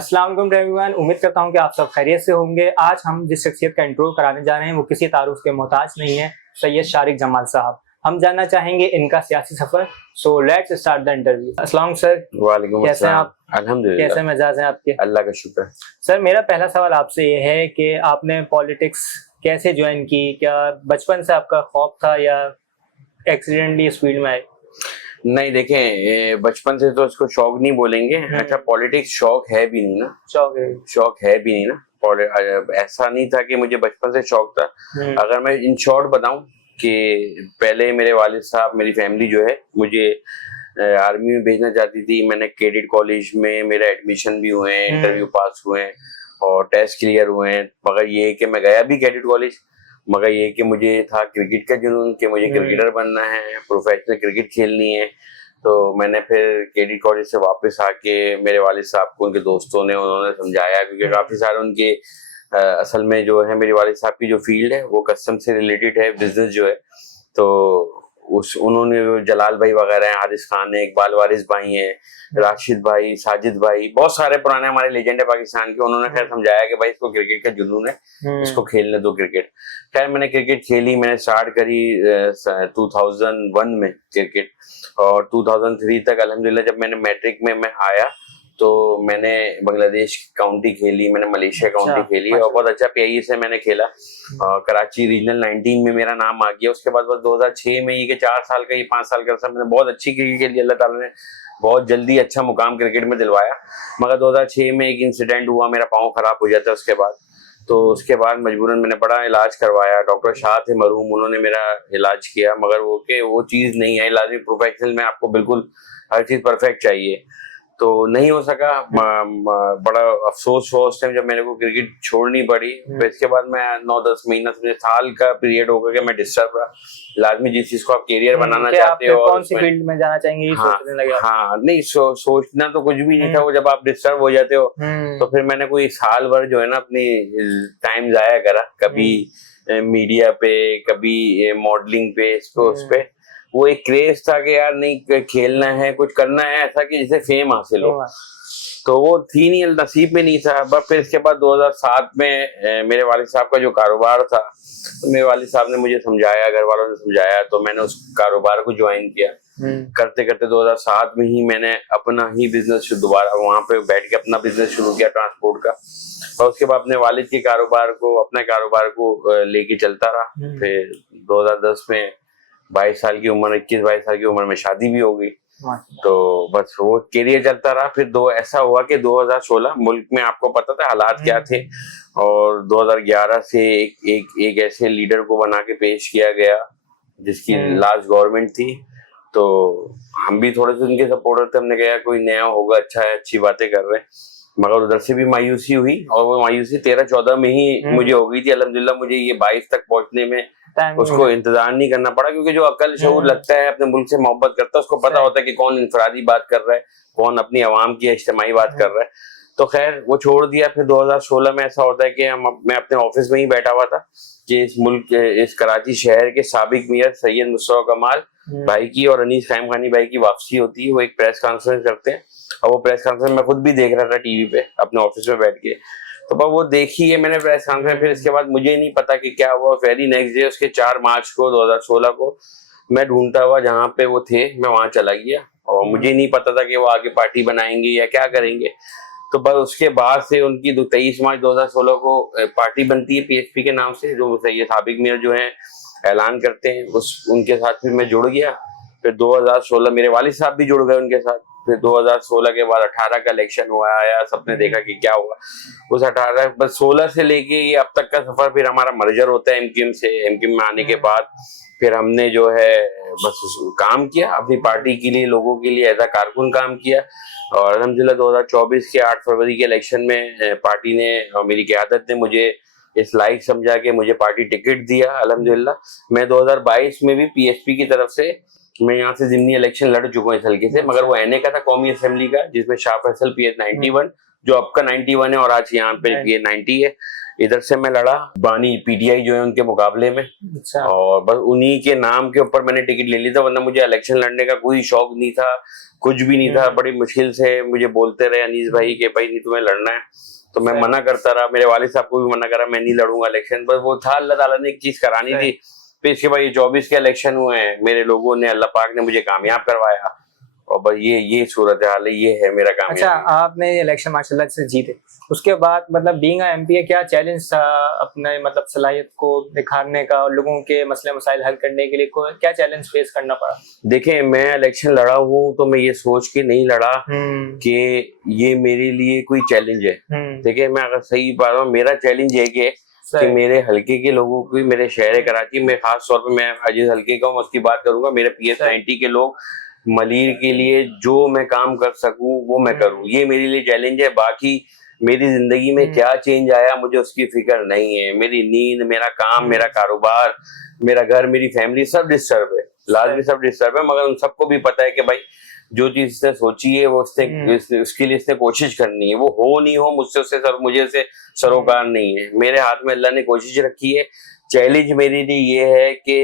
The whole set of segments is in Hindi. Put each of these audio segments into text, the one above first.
अस्सलाम वालेकुम एवरीवन। उम्मीद करता हूं कि आप सब खैरियत से होंगे। आज हम जिस शख्सियत का इंट्रो कराने जा रहे हैं वो किसी तारुफ के मोहताज नहीं है, सैयद शारिक जमाल साहब। हम जानना चाहेंगे इनका सियासी सफर। So let's start the interview. अस्सलाम सर। वालेकुम कैसे हैं आप? अल्हम्दुलिल्लाह। कैसे मिजाज हैं आपके? अल्लाह का शुक्र। सर मेरा पहला सवाल आपसे ये है कि आपने पॉलिटिक्स कैसे ज्वाइन की? क्या बचपन से आपका खौफ था या एक्सीडेंटली इस फील्ड में आए? नहीं देखें, बचपन से तो इसको शौक नहीं बोलेंगे। अच्छा, पॉलिटिक्स शौक है भी नहीं ना। शौक है भी नहीं ना। ऐसा नहीं था कि मुझे बचपन से शौक था। अगर मैं इन शॉर्ट बताऊं कि पहले मेरे वालिद साहब, मेरी फैमिली जो है मुझे आर्मी में भेजना चाहती थी। मैंने कैडेट कॉलेज में मेरा एडमिशन भी हुए हैं, इंटरव्यू पास हुए हैं और टेस्ट क्लियर हुए हैं। मगर ये कि मैं गया भी कैडेट कॉलेज, मगर ये कि मुझे था क्रिकेट का जुनून कि मुझे क्रिकेटर बनना है, प्रोफेशनल क्रिकेट खेलनी है। तो मैंने फिर कैडेट कॉलेज से वापस आके मेरे वालिद साहब को उनके दोस्तों ने उन्होंने समझाया, क्योंकि काफी सारे उनके असल में जो है मेरे वालिद साहब की जो फील्ड है वो कस्टम से रिलेटेड है, बिजनेस जो है। तो उन्होंने जलाल भाई वगैरह हैं, हारिस खान है, इकबाल वारिस भाई हैं, राशिद भाई, साजिद भाई, बहुत सारे पुराने हमारे लेजेंड है पाकिस्तान के। उन्होंने खैर समझाया कि भाई इसको क्रिकेट का जुनून है, इसको खेलने दो क्रिकेट। खैर मैंने क्रिकेट खेली, मैंने स्टार्ट करी 2001 में क्रिकेट, और 2003 तक अल्हम्दुलिल्लाह। जब मैंने मैट्रिक में मैं आया तो मैंने बांग्लादेश काउंटी खेली, मैंने मलेशिया काउंटी खेली और बहुत अच्छा पीआईए से मैंने खेला। कराची रीजनल 19 में मेरा नाम आ गया। उसके बाद बस 2006 में, ये कि 4 साल का, ये 5 साल का मैंने बहुत अच्छी क्रिकेट खेली। अल्लाह ताला ने बहुत जल्दी अच्छा मुकाम क्रिकेट में दिलवाया। मगर 2006 में एक इंसिडेंट हुआ, मेरा पाँव खराब हो जाता है उसके बाद। तो उसके बाद मजबूरन मैंने बड़ा इलाज करवाया। डॉक्टर शाह थे मरहूम, उन्होंने मेरा इलाज किया, मगर वो चीज़ नहीं है। इलाज में प्रोफेशनल में आपको बिल्कुल हर चीज़ परफेक्ट चाहिए, तो नहीं हो सका। बड़ा अफसोस हुआ उस टाइम जब मेरे को क्रिकेट छोड़नी पड़ी। तो इसके बाद मैं 9-10 महीना, साल का पीरियड होगा कि मैं डिस्टर्ब रहा। लाजमी जिस चीज को आप कैरियर बनाना चाहते हो, कौन सी फील्ड में जाना चाहेंगे ये सोचने लगे? हाँ नहीं, सोचना तो कुछ भी नहीं था। वो जब आप डिस्टर्ब हो जाते हो तो फिर मैंने कोई साल भर जो है ना अपनी टाइम जाया करा, कभी मीडिया पे, कभी मॉडलिंग पे, उस पे। वो एक क्रेज था कि यार नहीं, खेलना है, कुछ करना है ऐसा कि जिसे फेम हासिल हो। तो वो थी नहीं, नसीब में नहीं था। बस फिर इसके बाद 2007 में मेरे वालिद साहब का जो कारोबार था, तो मेरे वालिद साहब ने मुझे समझाया, घर वालों ने समझाया, तो मैंने उस कारोबार को ज्वाइन किया। करते करते 2007 में ही मैंने अपना ही बिजनेस दोबारा वहां पे बैठ के अपना बिजनेस शुरू किया ट्रांसपोर्ट का। और उसके बाद अपने वालिद के कारोबार को, अपने कारोबार को लेके चलता रहा। फिर 2010 में 22 साल की उम्र, 21-22 साल की उम्र में शादी भी हो गई। तो बस वो कैरियर चलता रहा। फिर ऐसा हुआ कि 2016 मुल्क में, आपको पता था हालात क्या थे, और 2011 से एक ऐसे लीडर को बना के पेश किया गया जिसकी लास्ट गवर्नमेंट थी। तो हम भी थोड़े से उनके सपोर्टर थे। हमने कहा कोई नया होगा, अच्छा है, अच्छी बातें कर रहे हैं। मगर उधर से भी मायूसी हुई, और वो मायूसी 13-14 में ही मुझे हो गई थी। अल्हम्दुलिल्लाह मुझे ये 22 तक पहुंचने में उसको इंतजार नहीं करना पड़ा, क्योंकि जो अकल शऊर लगता है, अपने मुल्क से मोहब्बत करता है, उसको पता होता है कि कौन इंफरादी बात कर रहा है, कौन अपनी आवाम की इज्तिमाई बात कर रहा है। तो खैर वो छोड़ दिया। फिर 2016 में ऐसा होता है कि मैं अपने ऑफिस में ही बैठा हुआ था कि इस मुल्क के, इस कराची शहर के साबिक मेयर सैयद मुस्तफा कमाल भाई की और अनीस खैम खानी भाई की वापसी होती है। वो एक प्रेस कॉन्फ्रेंस करते हैं, और वो प्रेस कॉन्फ्रेंस मैं खुद भी देख रहा था टीवी पे अपने ऑफिस में बैठ के। तो बस वो देखी है मैंने प्रेस कॉन्फ्रेंस। फिर इसके बाद मुझे नहीं पता कि क्या हुआ। वेरी नेक्स्ट डे, उसके 4 मार्च को 2016 को, मैं ढूंढता हुआ जहाँ पे वो थे, मैं वहां चला गया, और मुझे नहीं पता था कि वो आगे पार्टी बनाएंगे या क्या करेंगे। तो बस उसके बाद से उनकी 23 मार्च 2016 को पार्टी बनती है पीएसपी के नाम से, जो ये साबिक मेयर जो है ऐलान करते हैं, उनके साथ फिर मैं जुड़ गया। फिर 2016 मेरे वालिद साहब भी जुड़ गए उनके साथ। फिर 2016 के बाद 18 का इलेक्शन हुआ आया, सबने देखा कि क्या हुआ। उस 18 बस 16 से लेके ये अब तक का सफर, फिर हमारा मर्जर होता है एमक्यूएम से। एमक्यूएम में आने के बाद फिर हमने जो है बस काम किया अपनी पार्टी के लिए, लोगों के लिए, एज अ कारकुन काम किया। और अल्हम्दुलिल्लाह 2024 के 8 फरवरी के इलेक्शन में पार्टी ने, मेरी क़यादत ने मुझे इस लायक समझा कि मुझे पार्टी टिकट दिया। अल्हम्दुलिल्लाह मैं 2022 में भी पीएसपी की तरफ से मैं यहाँ से जिमनी इलेक्शन लड़ चुका हूँ इस हल्के से, मगर वो एनए का था, कौमी असेंबली का, जिसमें शाह फैसल पीएस 91, जो अब का 91 है और आज यहाँ पे ये 90 है। इधर से मैं लड़ा बानी पीटीआई जो है उनके मुकाबले में, अच्छा। और बस उन्हीं के नाम के ऊपर मैंने टिकट ले ली था, वरना मुझे इलेक्शन लड़ने का कोई शौक नहीं था, कुछ भी नहीं था। बड़ी मुश्किल से मुझे बोलते रहे अनीस भाई के भाई नहीं तुम्हें लड़ना है, तो मैं मना करता रहा, मेरे वालिद साहब को भी मना करा, मैं नहीं लड़ूंगा इलेक्शन। बस वो था अल्लाह ताला ने एक चीज करानी थी। फिर इसके बाद ये 24 के इलेक्शन हुए हैं, मेरे लोगों ने, अल्लाह पाक ने मुझे कामयाब करवाया, और बस ये सूरत हाल है, ये है मेरा काम। अच्छा, आपने इलेक्शन माशाल्लाह से जीते, उसके बाद मतलब बीइंग एमपी क्या चैलेंज था अपने मतलब सलाहियत को निखारने का और लोगों के मसले मसाइल हल करने के लिए क्या चैलेंज फेस करना पड़ा? देखिए, मैं इलेक्शन लड़ा हूँ तो मैं ये सोच के नहीं लड़ा कि ये मेरे लिए कोई चैलेंज है। देखिए, मैं अगर सही बात हूँ, मेरा चैलेंज है कि मेरे हल्के के लोगों की, मेरे शहर कराची में खास तौर पे, मैं जिस हल्के का हूँ उसकी बात करूंगा, मेरे PS 90 के लोग मलीर के लिए जो मैं काम कर सकूं वो मैं करूं, ये मेरे लिए चैलेंज है। बाकी मेरी जिंदगी में क्या चेंज आया मुझे उसकी फिक्र नहीं है। मेरी नींद, मेरा काम, मेरा कारोबार, मेरा घर, मेरी फैमिली सब डिस्टर्ब है, लाजमी सब डिस्टर्ब है, मगर उन सबको भी पता है कि भाई जो चीज इसने सोची है वो उसके लिए इसने कोशिश करनी है, वो हो नहीं हो मुझसे मुझे उससे सरोकार नहीं है। मेरे हाथ में अल्लाह ने कोशिश रखी है। चैलेंज मेरे लिए ये है कि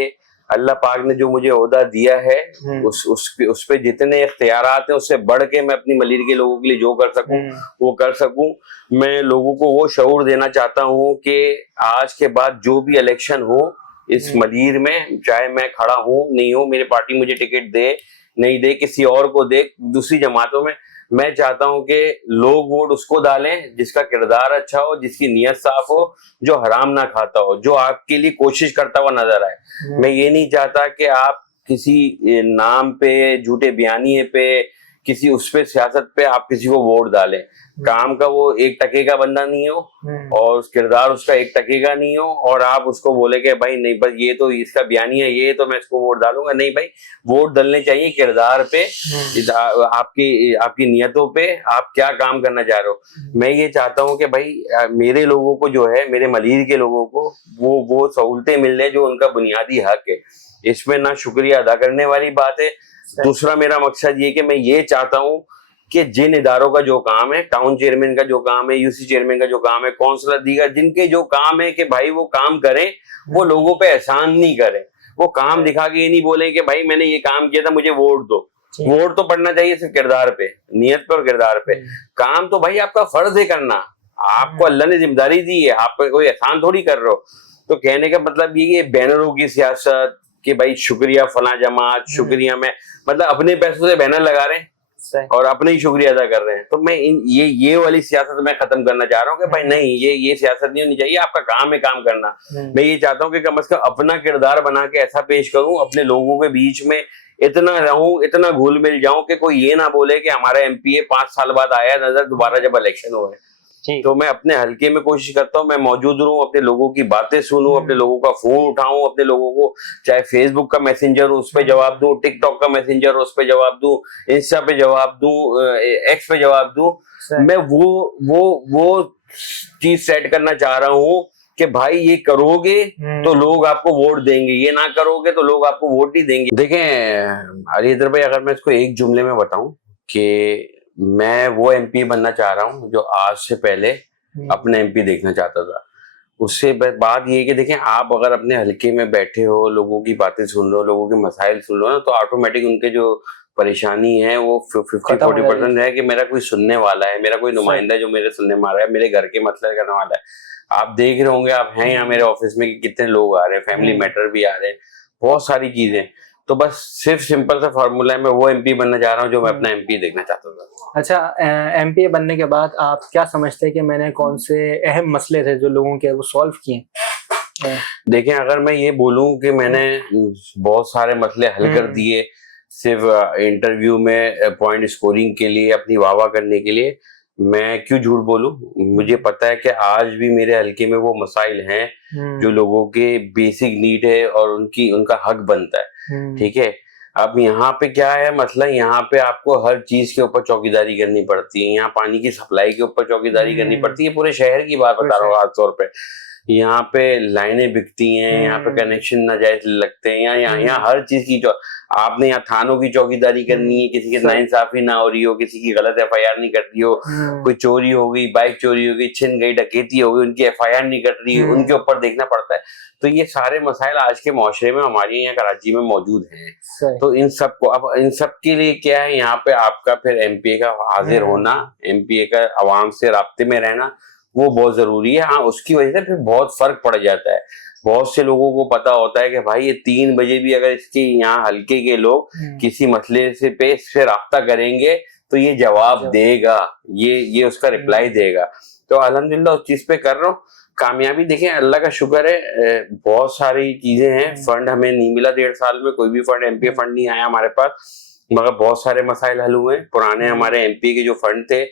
अल्लाह पाक ने जो मुझे ओहदा दिया है उस पे जितने इख्तियारात हैं उससे बढ़ के मैं अपनी मलीर के लोगों के लिए जो कर सकूं वो कर सकूं। मैं लोगों को वो शऊर देना चाहता हूं कि आज के बाद जो भी इलेक्शन हो इस मलीर में, चाहे मैं खड़ा हूं नहीं हूं, मेरी पार्टी मुझे टिकट दे नहीं दे, किसी और को दे, दूसरी जमातों में, मैं चाहता हूं कि लोग वोट उसको डालें जिसका किरदार अच्छा हो, जिसकी नीयत साफ हो, जो हराम ना खाता हो, जो आपके लिए कोशिश करता हुआ नजर आए। मैं ये नहीं चाहता कि आप किसी नाम पे, झूठे बयानिए पे, किसी उस पे, सियासत पे आप किसी को वोट डालें। काम का वो 1 टके का बंदा नहीं हो और किरदार उसका 1 टके का नहीं हो, और आप उसको बोले कि भाई नहीं बस ये तो इसका बयानी है, ये तो मैं इसको वोट डालूंगा। नहीं भाई, वोट डालने चाहिए किरदार पे, आपकी नियतों पे, आप क्या काम करना चाह रहे हो। मैं ये चाहता हूँ कि भाई मेरे लोगों को जो है, मेरे मलीर के लोगों को वो सहूलतें मिल रही जो उनका बुनियादी हक है। इसमें ना शुक्रिया अदा करने वाली बात है। दूसरा मेरा मकसद ये कि मैं ये चाहता हूँ कि जिन इदारों का जो काम है, टाउन चेयरमैन का जो काम है, यूसी चेयरमैन का जो काम है, काउंसलर दीगर जिनके जो काम है कि भाई वो काम करें, वो लोगों पे एहसान नहीं करें, वो काम दिखा के ये नहीं बोले कि भाई मैंने ये काम किया था मुझे वोट दो। वोट तो पड़ना चाहिए सिर्फ किरदार पे, नियत पे और किरदार पे। काम तो भाई आपका फर्ज है करना, आपको अल्लाह ने जिम्मेदारी दी है, आप कोई एहसान थोड़ी कर रहे हो। तो कहने का मतलब ये बैनरों की सियासत कि भाई शुक्रिया फला जमात, शुक्रिया में मतलब अपने पैसों से बैनर लगा रहे हैं और अपने ही शुक्रिया अदा कर रहे हैं। तो मैं ये वाली सियासत मैं खत्म करना चाह रहा हूँ कि भाई नहीं, ये सियासत नहीं होनी चाहिए। आपका काम है काम करना। मैं ये चाहता हूँ कि कम से कम अपना किरदार बना के ऐसा पेश करूं, अपने लोगों के बीच में इतना रहूं, इतना घुल मिल जाऊं कि कोई ये ना बोले कि हमारा एमपीए 5 साल बाद आया नजर दोबारा जब इलेक्शन हुए। तो मैं अपने हल्के में कोशिश करता हूँ मैं मौजूद रहूं, अपने लोगों की बातें सुनूं, अपने लोगों का फोन उठाऊं, अपने लोगों को चाहे फेसबुक का मैसेंजर हो उस पर जवाब दूं, टिकटॉक का मैसेंजर हो उस पर जवाब दूं, इंस्टा पे जवाब दूं, एक्स पे जवाब दूं। मैं वो चीज सेट करना चाह रहा हूँ कि भाई ये करोगे तो लोग आपको वोट देंगे, ये ना करोगे तो लोग आपको वोट नहीं देंगे। देखें अली हैदर भाई, अगर मैं इसको एक जुमले में बताऊं कि मैं वो एमपी बनना चाह रहा हूं जो आज से पहले अपने एमपी देखना चाहता था। उससे बात ये है कि देखें, आप अगर अपने हल्के में बैठे हो, लोगों की बातें सुन रहे हो, लोगों के मसाइल सुन रहे हो ना, तो ऑटोमेटिक उनके जो परेशानी है वो 50-40% है कि मेरा कोई सुनने वाला है, मेरा कोई नुमाइंदा है जो मेरे सुनने में आ रहा है, मेरे घर के मसले करने वाला है। आप देख रहे होंगे, आप हैं यहाँ मेरे ऑफिस में कि कितने लोग आ रहे हैं, फैमिली मैटर भी आ रहे हैं, बहुत सारी चीजें। तो बस सिर्फ सिंपल सा फार्मूला है, मैं वो एमपी बनना चाह रहा हूँ जो मैं अपना एमपी देखना चाहता था। अच्छा, एमपी बनने के बाद आप क्या समझते हैं कि मैंने कौन से अहम मसले थे जो लोगों के वो सॉल्व किए? देखें, अगर मैं ये बोलूं कि मैंने बहुत सारे मसले हल कर दिए सिर्फ इंटरव्यू में पॉइंट स्कोरिंग के लिए, अपनी वाहवाह करने के लिए, मैं क्यों झूठ बोलूं। मुझे पता है कि आज भी मेरे हल्के में वो मसाइल हैं जो लोगों के बेसिक नीड है और उनका हक बनता है। ठीक है, अब यहाँ पे क्या है मसला, यहाँ पे आपको हर चीज के ऊपर चौकीदारी करनी पड़ती है। यहाँ पानी की सप्लाई के ऊपर चौकीदारी करनी पड़ती है। पूरे शहर की बात बता रहा हूँ खास तौर पे। यहाँ पे लाइनें बिकती हैं, यहाँ पे कनेक्शन नाजायज लगते हैं, यहाँ हर चीज की आपने यहाँ थानों की चौकीदारी करनी है, किसी की नाइंसाफी ना हो रही हो, किसी की गलत एफआईआर नहीं कट रही हो, कोई चोरी हो गई, बाइक चोरी हो गई, छिन गई, डकैती हो गई, उनकी एफआईआर नहीं कट रही, उनके ऊपर देखना पड़ता है। तो ये सारे मसाइल आज के माशरे में हमारे यहाँ कराची में मौजूद हैं। तो इन सब को, अब इन सब के लिए क्या है, यहाँ पे आपका फिर एमपीए का हाजिर होना, एमपीए का अवाम से राब्ते में रहना, वो बहुत जरूरी है। हाँ, उसकी वजह से फिर बहुत फर्क पड़ जाता है। बहुत से लोगों को पता होता है कि भाई ये 3 बजे भी अगर इसके यहाँ हल्के के लोग किसी मसले से राब्ता करेंगे तो ये जवाब देगा, ये उसका रिप्लाई देगा। तो अल्हम्दुलिल्लाह उस चीज पे कर रहा हूँ। कामयाबी देखें, अल्लाह का शुक्र है, बहुत सारी चीजें हैं। फंड हमें नहीं मिला 1.5 साल में, कोई भी फंड, एमपीए फंड नहीं आया हमारे पास, मगर बहुत सारे मसाइल हल हुए। पुराने हमारे एमपीए के जो फंड थे,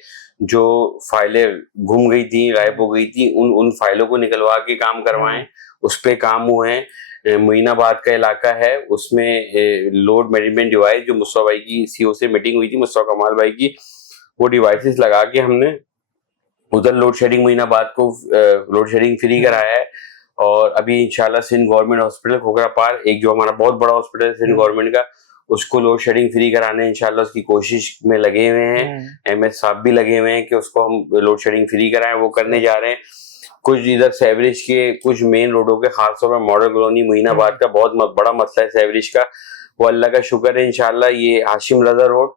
जो फाइलें गुम गई थी, गायब हो गई थी, उन फाइलों को निकलवा के काम करवाएं, उस पे काम हुए हैं। मोइनाबाद का इलाका है, उसमें लोड मैनेजमेंट डिवाइस, जो मुस्तफा भाई की सीओ से मीटिंग हुई थी, मुस्तफा कमाल भाई की, वो डिवाइसेस लगा के हमने उधर लोड शेडिंग मोइनाबाद को लोड शेडिंग फ्री कराया है। और अभी इंशाल्लाह सिंध गवर्नमेंट हॉस्पिटल खोखरापार, एक जो हमारा बहुत बड़ा हॉस्पिटल है सिंध गवर्नमेंट का, उसको लोड शेडिंग फ्री कराने इंशाल्लाह उसकी कोशिश में लगे हुए हैं। एमएस साहब भी लगे हुए हैं कि उसको हम लोड शेडिंग फ्री कराएं, वो करने जा रहे हैं। कुछ इधर सेवरेज के कुछ मेन रोडों के, खासतौर पर मॉडल कॉलोनी मोइनाबाद का बहुत बड़ा मसला है सेवरेज का, वो अल्लाह का शुक्र है इंशाल्लाह ये हाशिम रजा रोड,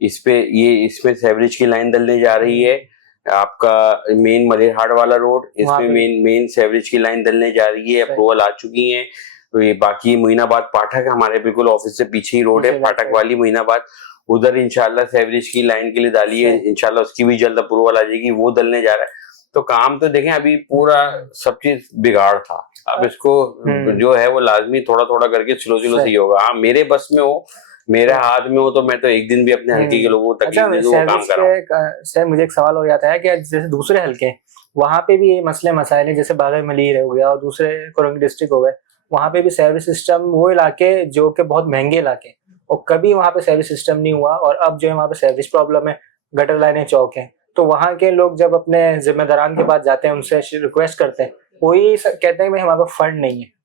इसमें सेवरेज की लाइन डलने जा रही है। आपका मेन मलेरहाट वाला रोड, इसमें मेन सेवरेज की लाइन डलने जा रही है, अप्रूवल आ चुकी है। तो ये बाकी मोइनाबाद पाठक हमारे बिल्कुल ऑफिस से पीछे ही रोड है, फाटक वाली मोइनाबाद, उधर इंशाल्लाह सेवरेज की लाइन के लिए डाली है, इंशाल्लाह उसकी भी जल्द अप्रूवल आ जाएगी, वो डलने जा रहा है। तो काम तो देखें अभी पूरा सब चीज बिगाड़ था, अब इसको जो है वो लाजमी थोड़ा थोड़ा करके स्लो सही होगा। हाँ, मेरे बस में हो, मेरे हाथ में हो, तो मैं तो एक दिन भी अपने हल्के के लोगों को तकलीफ नहीं दूं, काम कराऊं। सर मुझे एक सवाल हो जाता है कि जैसे दूसरे हल्के वहाँ पे भी ये मसले मसाइल हैं, जैसे बाग़ मलीर हो गया और दूसरे कोरंगी डिस्ट्रिक्ट हो गए, वहाँ पे भी सर्विस सिस्टम, वो इलाके जो कि बहुत महंगे इलाके, और कभी वहाँ पे सर्विस सिस्टम नहीं हुआ, और अब जो है वहाँ पे सर्विस प्रॉब्लम है, गटर लाइनें चौक हैं। तो वहाँ के लोग जब अपने जिम्मेदारान के पास जाते हैं, उनसे रिक्वेस्ट करते हैं, वो ही कहते हैं कि हमारे पास फंड नहीं है।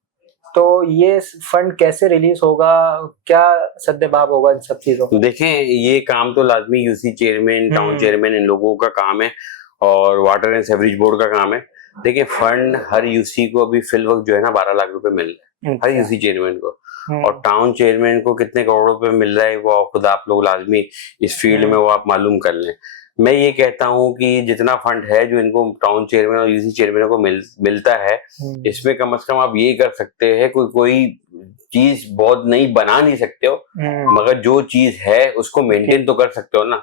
तो ये फंड कैसे रिलीज होगा, क्या सद्देबाब होगा इन सब चीजों? देखें, ये काम तो लाजमी यूसी चेयरमैन, टाउन चेयरमैन, इन लोगों का काम है, और वाटर एंड सेवरेज बोर्ड का काम है। देखिए, फंड हर यूसी को अभी फिल वक्त जो है ना 12 लाख रुपए मिल रहे हैं, हर यूसी चेयरमैन को, और टाउन चेयरमैन को कितने करोड़ रुपए मिल रहा है वो खुद आप लोग लाजमी इस फील्ड में वो आप मालूम कर लें। मैं ये कहता हूं कि जितना फंड है जो इनको टाउन चेयरमैन और यूसी चेयरमैन को मिलता है, इसमें कम से कम आप ये कर सकते हैं, कोई चीज बहुत नई बना नहीं सकते हो, मगर जो चीज है उसको मेंटेन तो कर सकते हो ना।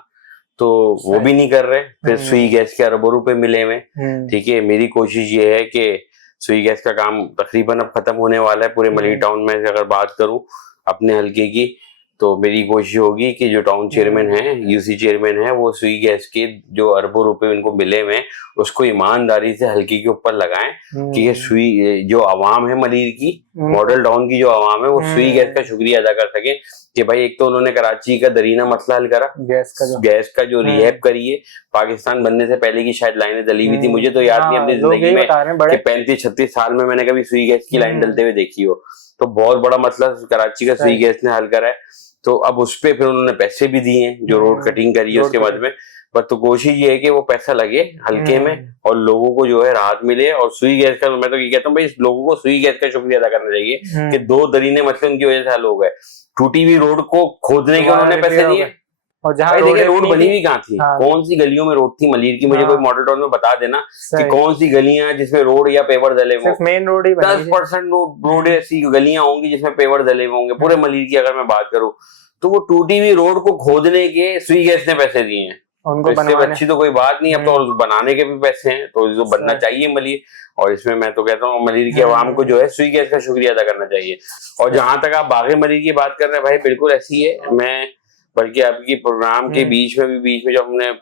तो वो भी नहीं कर रहे, फिर सुई गैस के अरबों रुपए मिले हुए। ठीक है, मेरी कोशिश ये है कि सुई गैस का काम तकरीबन अब खत्म होने वाला है पूरे मलिर टाउन में। अगर बात करूं अपने हल्के की, तो मेरी कोशिश होगी कि जो टाउन चेयरमैन है, यूसी चेयरमैन है, वो सुई गैस के जो अरबों रुपए उनको मिले हुए उसको ईमानदारी से हल्के के ऊपर लगाएं, कि ये सुई जो आवाम है मलिर की, मॉडल टाउन की जो आवाम है, वो सुई गैस का शुक्रिया अदा कर सके कि भाई एक तो उन्होंने कराची का दरीना मसला हल करा, गैस का जो रिहैब करी है, पाकिस्तान बनने से पहले की शायद लाइनें डली हुई थी, मुझे तो याद नहीं अपनी जिंदगी में कि 35-36 साल में मैंने कभी सुई गैस की लाइन डलते हुए देखी हो। तो बहुत बड़ा मसला कराची का सुई गैस ने हल करा है। तो अब उस पे फिर उन्होंने पैसे भी दिए हैं, जो रोड कटिंग करी है उसके बाद में, बस तो कोशिश ये है कि वो पैसा लगे हल्के में और लोगों को जो है राहत मिले। और सुई गैस का मैं तो ये कहता हूँ भाई, लोगों को सुई गैस का शुक्रिया अदा करना चाहिए कि 2 दरीने मसले उनकी वजह से हल हो गए। टूटी हुई रोड को खोदने के उन्होंने पैसे दिए, और जहाँ रोड बनी हुई कहाँ थी, कौन सी गलियों में रोड थी मलिर की, मुझे कोई मॉडल टाउन में बता देना कि कौन सी गलियां जिसमें रोड या पेवर डले हुए। मेन रोड ही 10% रोड ऐसी गलियां होंगी जिसमें पेवर डले हुए होंगे पूरे मलिर की। अगर मैं बात करूं तो वो टूटी हुई रोड को खोदने के सुई गैस ने पैसे दिए हैं, उनको तो इससे अच्छी तो कोई बात नहीं। अब तो बनाने के भी पैसे हैं, तो जो बनना चाहिए मलिर, और इसमें मैं तो कहता हूँ मलिर की आवाम को जो है सुई गैस का शुक्रिया अदा करना चाहिए। और जहां तक आप बाग़ मलिर की बात कर रहे हैं भाई, बिल्कुल ऐसी है। मैं बल्कि आपकी प्रोग्राम के बीच में जब हमने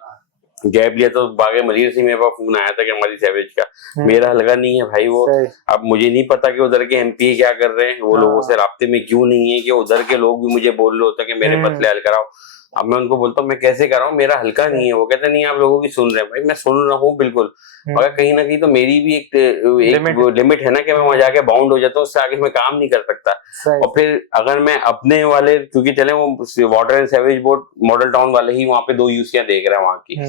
गैप लिया तो बाग़ मलिर से मेरे पास फोन आया था कि हमारी सेवरेज का, मेरा हलका नहीं है भाई वो। अब मुझे नहीं पता कि उधर के एमपी क्या कर रहे हैं, वो लोगों से राब्ते में क्यों नहीं है, कि उधर के लोग भी मुझे बोल रहे होते कि मेरे मसले हल कराओ। अब मैं उनको बोलता हूँ मैं कैसे कर रहा हूँ, मेरा हल्का नहीं है। वो कहते नहीं आप लोगों की सुन रहे हैं। भाई मैं सुन रहा हूँ बिल्कुल, मगर कहीं ना कहीं तो मेरी भी एक लिमिट है ना कि मैं वहां जाके बाउंड हो जाता हूँ, उससे आगे मैं काम नहीं कर सकता। और फिर अगर मैं अपने वाले, क्योंकि चले वो water and sewage board model town वाले ही वहां पे 2 यूसियां देख रहे हैं वहां की,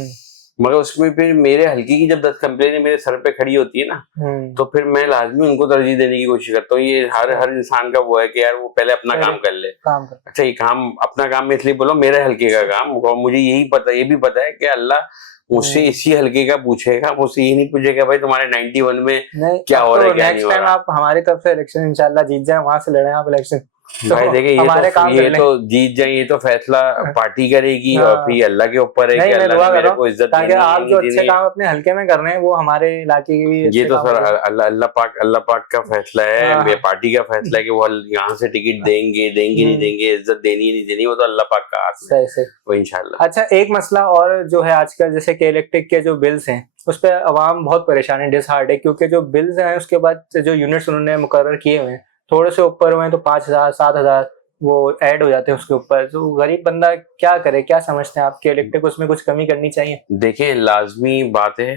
मगर उसमें फिर मेरे हल्की की जब 10 कंप्लेनें मेरे सर पे खड़ी होती है ना, तो फिर मैं लाजमी उनको तरजीह देने की कोशिश करता हूँ। ये हर इंसान का वो है कि यार वो पहले अपना काम कर ले। अच्छा ये काम अपना काम में इसलिए बोलो मेरे हल्के का काम, और मुझे यही पता, ये भी पता है कि अल्लाह मुझसे इसी हल्के का पूछेगा, मुझसे ये नहीं पूछेगा भाई तुम्हारे 91 में क्या हो रहा है क्या नहीं हो रहा। आप हमारी तरफ से इलेक्शन इंशाल्लाह जीत जाए, वहां से लड़े आप इलेक्शन। भाई देखिए ये तो जीत जाए, ये तो फैसला पार्टी करेगी और फिर अल्लाह के ऊपर है कि अल्लाह ने मेरे को इज्जत देनी है। आप जो अच्छे काम अपने हल्के में कर रहे हैं वो हमारे इलाके की भी ये तो सर अल्लाह पाक का फैसला है, पार्टी का फैसला है कि वो यहाँ से टिकट देंगे नहीं देंगे, इज्जत देनी नहीं देनी, वो तो अल्लाह पाक का हाथ में है, वो इंशाल्लाह। अच्छा एक मसला और जो है आजकल, जैसे कि इलेक्ट्रिक के जो बिल्स हैं उस पर अवाम बहुत परेशान है, डिसहार्ड है, क्योंकि जो बिल्स हैं उसके बाद जो यूनिट्स उन्होंने मुकर्रर किए हुए हैं थोड़े से ऊपर हुए हैं तो 5,000 7,000 वो ऐड हो जाते हैं उसके ऊपर। तो गरीब बंदा क्या करे, क्या समझते हैं आपके इलेक्ट्रिक उसमें कुछ कमी करनी चाहिए? देखिए लाजमी बात है,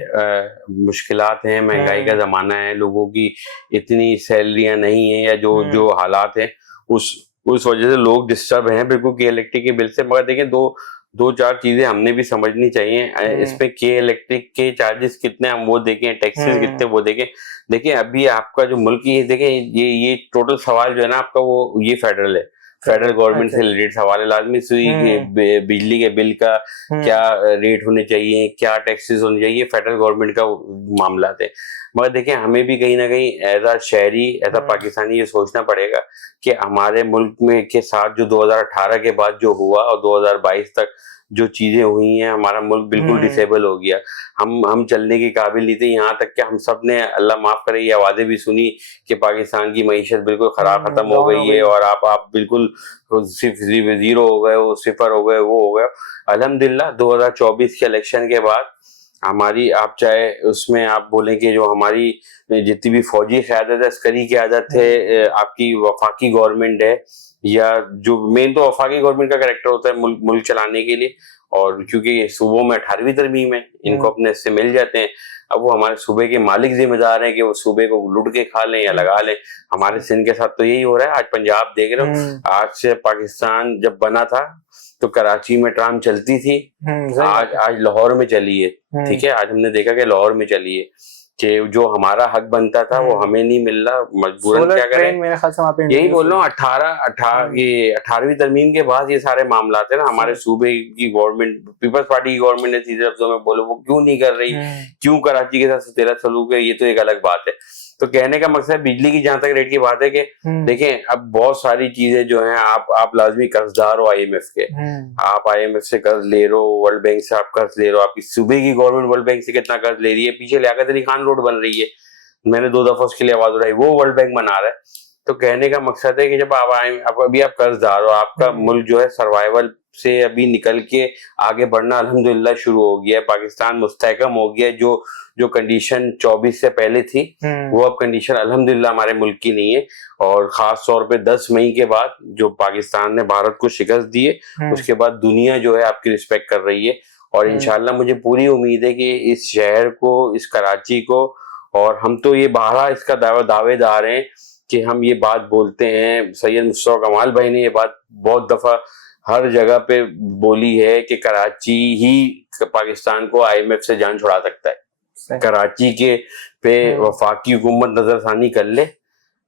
मुश्किलात हैं, महंगाई का जमाना है, लोगों की इतनी सैलरियां नहीं है या जो हालात है उस वजह से लोग डिस्टर्ब हैं बिल्कुल के इलेक्ट्रिक के बिल से। मगर देखिए दो चार चीजें हमने भी समझनी चाहिए। इसमें के इलेक्ट्रिक के चार्जेस कितने हम वो देखें, टैक्सेस कितने वो देखें। देखिए अभी आपका जो मुल्क ये देखें, ये टोटल सवाल जो है ना आपका वो ये फेडरल है, फेडरल गवर्नमेंट से रिलेटेड सवाल है। लाजमी सुई बिजली के बिल का क्या रेट होने चाहिए, क्या टैक्सेस होने चाहिए, फेडरल गवर्नमेंट का मामला है। मगर देखिए हमें भी कहीं ना कहीं एज अ शहरी, एज अ पाकिस्तानी ये सोचना पड़ेगा कि हमारे मुल्क में के साथ जो 2018 के बाद जो हुआ और 2022 तक जो चीजें हुई हैं, हमारा मुल्क बिल्कुल डिसेबल हो गया। हम चलने के काबिल नहीं थे, यहाँ तक कि हम सब ने अल्लाह माफ करे ये आवाजें भी सुनी कि पाकिस्तान की मईशत बिल्कुल खत्म हो गई है और आप बिल्कुल जीरो हो गए हो, सिफर हो गए, वो हो गए। अल्हम्दुलिल्लाह 2024 के इलेक्शन के बाद हमारी, आप चाहे उसमें आप बोलें कि जो हमारी जितनी भी फौजी क़यादत है, अस्करी क़यादत है, आपकी वफाकी गवर्नमेंट है, या जो मेन तो वफाकी गवर्नमेंट का कैरेक्टर होता है मुल्क चलाने के लिए, और क्योंकि सूबों में 18वीं तरमीम है, इनको अपने हिस्से मिल जाते हैं। अब वो हमारे सूबे के मालिक जिम्मेदार हैं कि वो सूबे को लुट के खा लें या लगा लें। हमारे सिंध के साथ तो यही हो रहा है। आज पंजाब देख रहे हो, आज से पाकिस्तान जब बना था तो कराची में ट्राम चलती थी, आज लाहौर में चली है। ठीक है, आज हमने देखा कि लाहौर में चली है कि जो हमारा हक बनता था वो हमें नहीं मिल रहा, मजबूरन क्या करें। यही बोल रहा हूँ, ये 18वीं तरमीम के बाद ये सारे मामला थे ना। हमारे सूबे की गवर्नमेंट, पीपल्स पार्टी की गवर्नमेंट ने सीधे लफ्जों में बोले वो क्यों नहीं कर रही, क्यों कराची के साथ सतेरा सलूक है, ये तो एक अलग बात है। तो कहने का मकसद बिजली की जहां तक रेट की बात है कि देखें अब बहुत सारी चीजें जो हैं, आप लाजमी कर्जदार हो IMF के, आप IMF से कर्ज ले रहे हो, वर्ल्ड बैंक से आप कर्ज ले रहे हो, आपकी सूबे की गवर्नमेंट वर्ल्ड बैंक से कितना कर्ज ले रही है, पीछे लियाकत अली खान रोड बन रही है, मैंने 2 दफा उसके लिए आवाज उठाई, वो वर्ल्ड बैंक बना रहा है। तो कहने का मकसद है कि जब अभी आप कर्जदार हो, आपका मुल्क जो है सर्वाइवल से अभी निकल के आगे बढ़ना अल्हम्दुलिल्लाह शुरू हो गया है, पाकिस्तान मुस्तहकम हो गया है। जो कंडीशन 24 से पहले थी वो अब कंडीशन अल्हम्दुलिल्लाह हमारे मुल्क की नहीं है। और खास तौर पे 10 मई के बाद जो पाकिस्तान ने भारत को शिकस्त दी है, उसके बाद दुनिया जो है आपकी रिस्पेक्ट कर रही है। और इंशाल्लाह मुझे पूरी उम्मीद है कि इस शहर को, इस कराची को, और हम तो ये बारहा इसका दावेदार हैं कि हम ये बात बोलते हैं, सैयद मुश्ताक कमाल भाई ने ये बात बहुत दफा हर जगह पे बोली है कि कराची ही पाकिस्तान को IMF से जान छुड़ा सकता है। कराची के पे वफाकी हुकूमत नजरसानी कर ले,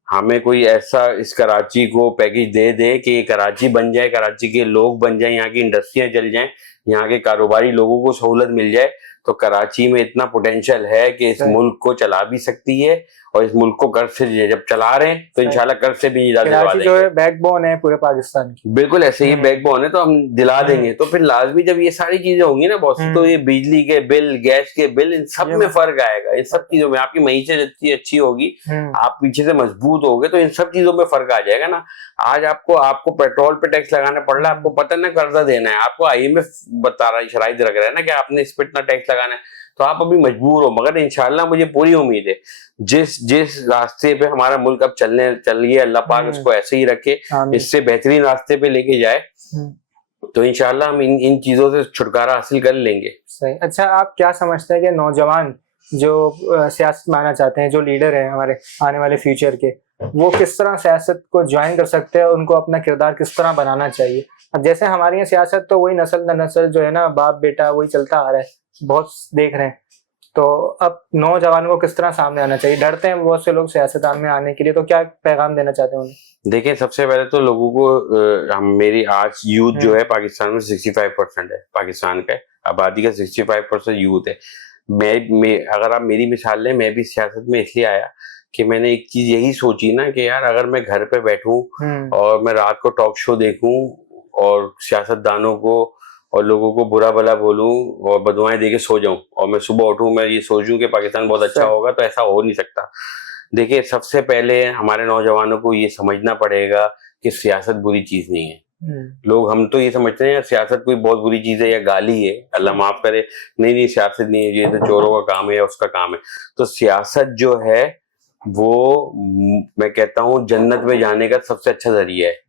हमें कोई ऐसा इस कराची को पैकेज दे कि कराची बन जाए, कराची के लोग बन जाए, यहाँ की इंडस्ट्रियां चल जाएं, यहाँ के कारोबारी लोगों को सहूलत मिल जाए, तो कराची में इतना पोटेंशियल है कि इस मुल्क को चला भी सकती है। और इस मुल्क को कर्ज से जब चला रहे हैं तो इंशाल्लाह कर्ज से भी निजात दिलवा देंगे। जो है बैकबोन है पूरे पाकिस्तान की, बिल्कुल ऐसे ही बैकबोन है, तो हम दिला देंगे। तो फिर लाजमी जब ये सारी चीजें होंगी ना बॉस, तो ये बिजली के बिल, गैस के बिल, इन सब में फर्क आएगा। इन सब चीजों में आपकी मईशत जितनी अच्छी होगी, आप पीछे से मजबूत होगे, तो इन सब चीजों में फर्क आ जाएगा ना। आज आपको पेट्रोल पे टैक्स लगाना पड़ रहा है, आपको पता ना कर्जा देना है, आपको IMF बता रहा है, शराइत रख रहा है ना कि आपने इस पे इतना टैक्स लगाना है, तो आप अभी मजबूर हो। मगर इंशाल्लाह मुझे पूरी उम्मीद है जिस रास्ते पे हमारा मुल्क अब चल रही है, अल्लाह पाक उसको ऐसे ही रखे, इससे बेहतरीन रास्ते पे लेके जाए। तो इंशाल्लाह हम इन चीजों से छुटकारा हासिल कर लेंगे। सही। अच्छा, आप क्या समझते हैं कि नौजवान जो सियासत में आना चाहते हैं, जो लीडर हैं हमारे आने वाले फ्यूचर के, वो किस तरह सियासत को ज्वाइन कर सकते हैं, उनको अपना किरदार किस तरह बनाना चाहिए? अब जैसे हमारी यहाँ सियासत तो वही नस्ल न नस्ल जो है ना, बाप बेटा वही चलता आ रहा है, बहुत देख रहे हैं। तो अब नौजवान को किस तरह सामने आना चाहिए? डरते हैं बहुत से लोग सियासत में आने के लिए, तो क्या पैगाम देना चाहते हैं उन्हें? देखिए, सबसे पहले तो लोगों को मेरी आज यूथ जो है पाकिस्तान में 65% है। पाकिस्तान का आबादी का 65% यूथ है। मैं अगर आप मेरी मिसाल लें, मैं भी सियासत में इसलिए आया कि मैंने एक चीज यही सोची ना कि यार अगर मैं घर पे बैठूं और मैं रात को टॉक शो देखूं और सियासतदानों को और लोगों को बुरा भला बोलूं और बदुआएं देके सो जाऊं और मैं सुबह उठूं मैं ये सोचूं कि पाकिस्तान बहुत अच्छा होगा, तो ऐसा हो नहीं सकता। देखिए, सबसे पहले हमारे नौजवानों को ये समझना पड़ेगा कि सियासत बुरी चीज नहीं है। लोग हम तो ये समझते हैं सियासत कोई बहुत बुरी चीज है या गाली है, अल्लाह माफ करे। नहीं नहीं, सियासत नहीं है, ये तो चोरों का काम है या उसका काम है। तो सियासत जो है वो मैं कहता हूँ जन्नत में जाने का सबसे अच्छा जरिया है।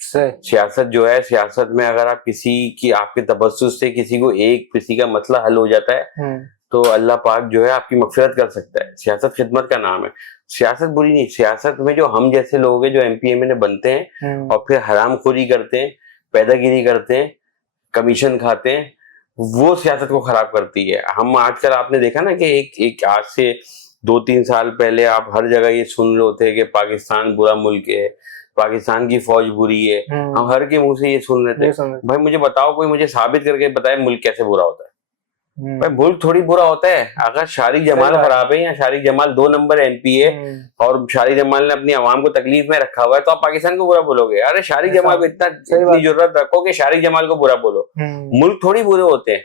सियासत जो है, सियासत में अगर आप किसी की आपके तबस्सुस से किसी का मसला हल हो जाता है तो अल्लाह पाक जो है आपकी मगफिरत कर सकता है। सियासत खिदमत का नाम है, सियासत बुरी नहीं। सियासत में जो हम जैसे लोग हैं जो एमपी एमएलए बनते हैं और फिर हरामखोरी करते हैं, पैदागिरी करते हैं, कमीशन खाते हैं, वो सियासत को खराब करती है। हम आजकल आपने देखा ना कि एक आज से 2-3 साल पहले आप हर जगह ये सुन रहे होते कि पाकिस्तान बुरा मुल्क है, पाकिस्तान की फौज बुरी है। हम हर के मुंह से ये सुन रहे थे। भाई मुझे बताओ, कोई मुझे साबित करके बताए मुल्क कैसे बुरा होता है। भाई मुल्क थोड़ी बुरा होता है। अगर शारिक जमाल खराब है या शारिक जमाल 2 नंबर एमपी है और शारिक जमाल ने अपनी आवाम को तकलीफ में रखा हुआ है, तो आप पाकिस्तान को बुरा बोलोगे? अरे शारिक जमाल को इतनी जरूरत रखो कि शारिक जमाल को बुरा बोलो। मुल्क थोड़ी बुरे होते हैं।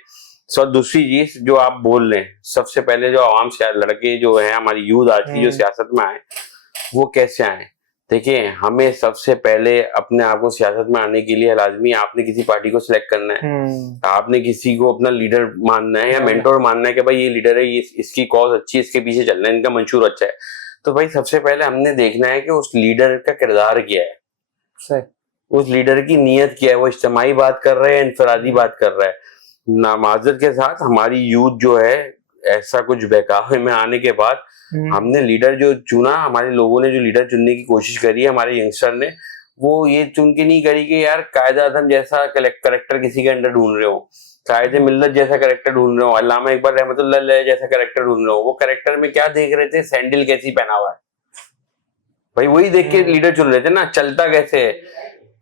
सो दूसरी चीज जो आप बोल रहे हैं, सबसे पहले जो आवाम से लड़के जो है हमारी यूथ आज की जो सियासत में आए, वो कैसे आए? देखिए, हमें सबसे पहले अपने आप को सियासत में आने के लिए लाजमी आपने किसी पार्टी को सिलेक्ट करना है। आपने किसी को अपना लीडर मानना है या मेंटोर मानना है कि भाई ये लीडर है, ये इसकी कॉज अच्छी है, इसके पीछे चलना है, इनका मंशूर अच्छा है। तो भाई सबसे पहले हमने देखना है कि उस लीडर का किरदार क्या है, उस लीडर की नीयत क्या है, वो इज्तिमाई बात कर रहा है, इनफरादी बात कर रहा है। नामाजत के साथ हमारी यूथ जो है ऐसा कुछ बहकावे में आने के बाद हमने लीडर जो चुना, हमारे लोगों ने जो लीडर चुनने की कोशिश करी है, हमारे यंगस्टर ने, वो ये चुन के नहीं करी कि यार कायद आजम जैसा करेक्टर किसी के अंदर ढूंढ रहे हो, कायद मिल्लत जैसा करेक्टर ढूंढ रहे हो, अल्लामा इकबाल रहमतुल्लाह अलैह जैसा करेक्टर ढूंढ रहे हो। वो करेक्टर में क्या देख रहे थे? सैंडल कैसी पहना हुआ है, भाई वही देख के लीडर चुन रहे थे ना। चलता कैसे है,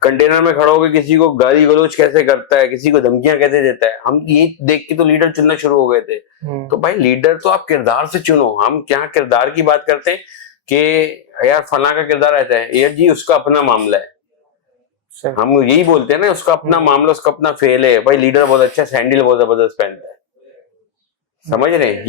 कंटेनर में खड़ा होकर किसी को गाली गलौज कैसे करता है, किसी को धमकियां कैसे देता है, हम ये देख के तो लीडर चुनना शुरू हो गए थे। तो भाई लीडर तो आप किरदार से चुनो। हम क्या किरदार की बात करते हैं कि यार फला का किरदार रहता है, यार जी उसका अपना मामला है, हम यही बोलते हैं ना, उसका अपना मामला, उसका अपना फेल है। भाई लीडर बहुत अच्छा है, सैंडल बहुत जबरदस्त पहनता है, समझ रहे हैं?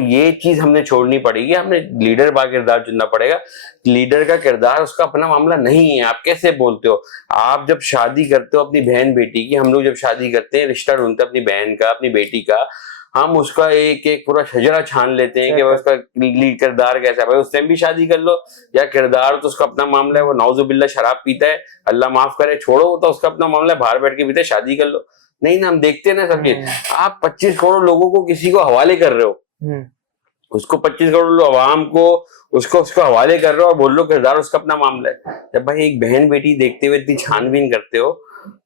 ये चीज हमने छोड़नी पड़ेगी। हमने लीडर बा किरदार चुनना पड़ेगा। लीडर का किरदार उसका अपना मामला नहीं है। आप कैसे बोलते हो? आप जब शादी करते हो अपनी बहन बेटी की, हम लोग जब शादी करते हैं, रिश्ता ढूंढते हैं अपनी बहन का, अपनी बेटी का, हम उसका एक एक पूरा शजरा छान लेते हैं कि उसका किरदार कैसा है। भाई उससे भी शादी कर लो, या किरदार तो उसका अपना मामला है, वो नाउजुबिल्ला शराब पीता है, अल्लाह माफ करे, छोड़ो, तो उसका अपना मामला है, बाहर बैठ के पीता है, शादी कर लो। नहीं ना, हम देखते हैं ना सब चीज। आप 25 करोड़ लोगों को किसी को हवाले कर रहे हो, उसको 25 करोड़ आवाम को उसको हवाले कर रहे हो और बोल लो किरदार उसका अपना मामला है। जब भाई एक बहन बेटी देखते हुए इतनी छानबीन करते हो,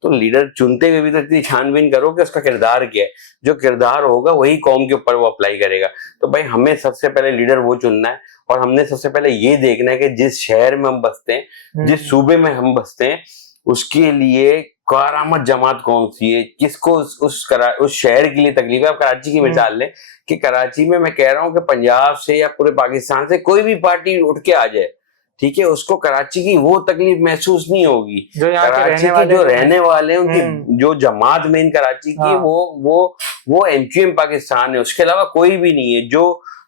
तो लीडर चुनते हुए भी तो इतनी छानबीन करो कि उसका किरदार क्या है। जो किरदार होगा वही कौम के ऊपर वो अप्लाई करेगा। तो भाई हमें सबसे पहले लीडर वो चुनना है, और हमने सबसे पहले ये देखना है कि जिस शहर में हम बसते हैं, जिस सूबे में हम बसते हैं, उसके लिए कारामद जमात कौन सी है, किसको उस शहर के लिए तकलीफ है। आप कराची की मिसाल लें कि कराची में मैं कह रहा हूं कि पंजाब से या पूरे पाकिस्तान से कोई भी पार्टी उठ के आ जाए, ठीक है, उसको कराची की वो तकलीफ महसूस नहीं होगी। जो कराची के जो रहने वाले हैं, उनकी जो जमात मेन कराची की, वो एमक्यूएम पाकिस्तान है, उसके अलावा कोई भी नहीं है।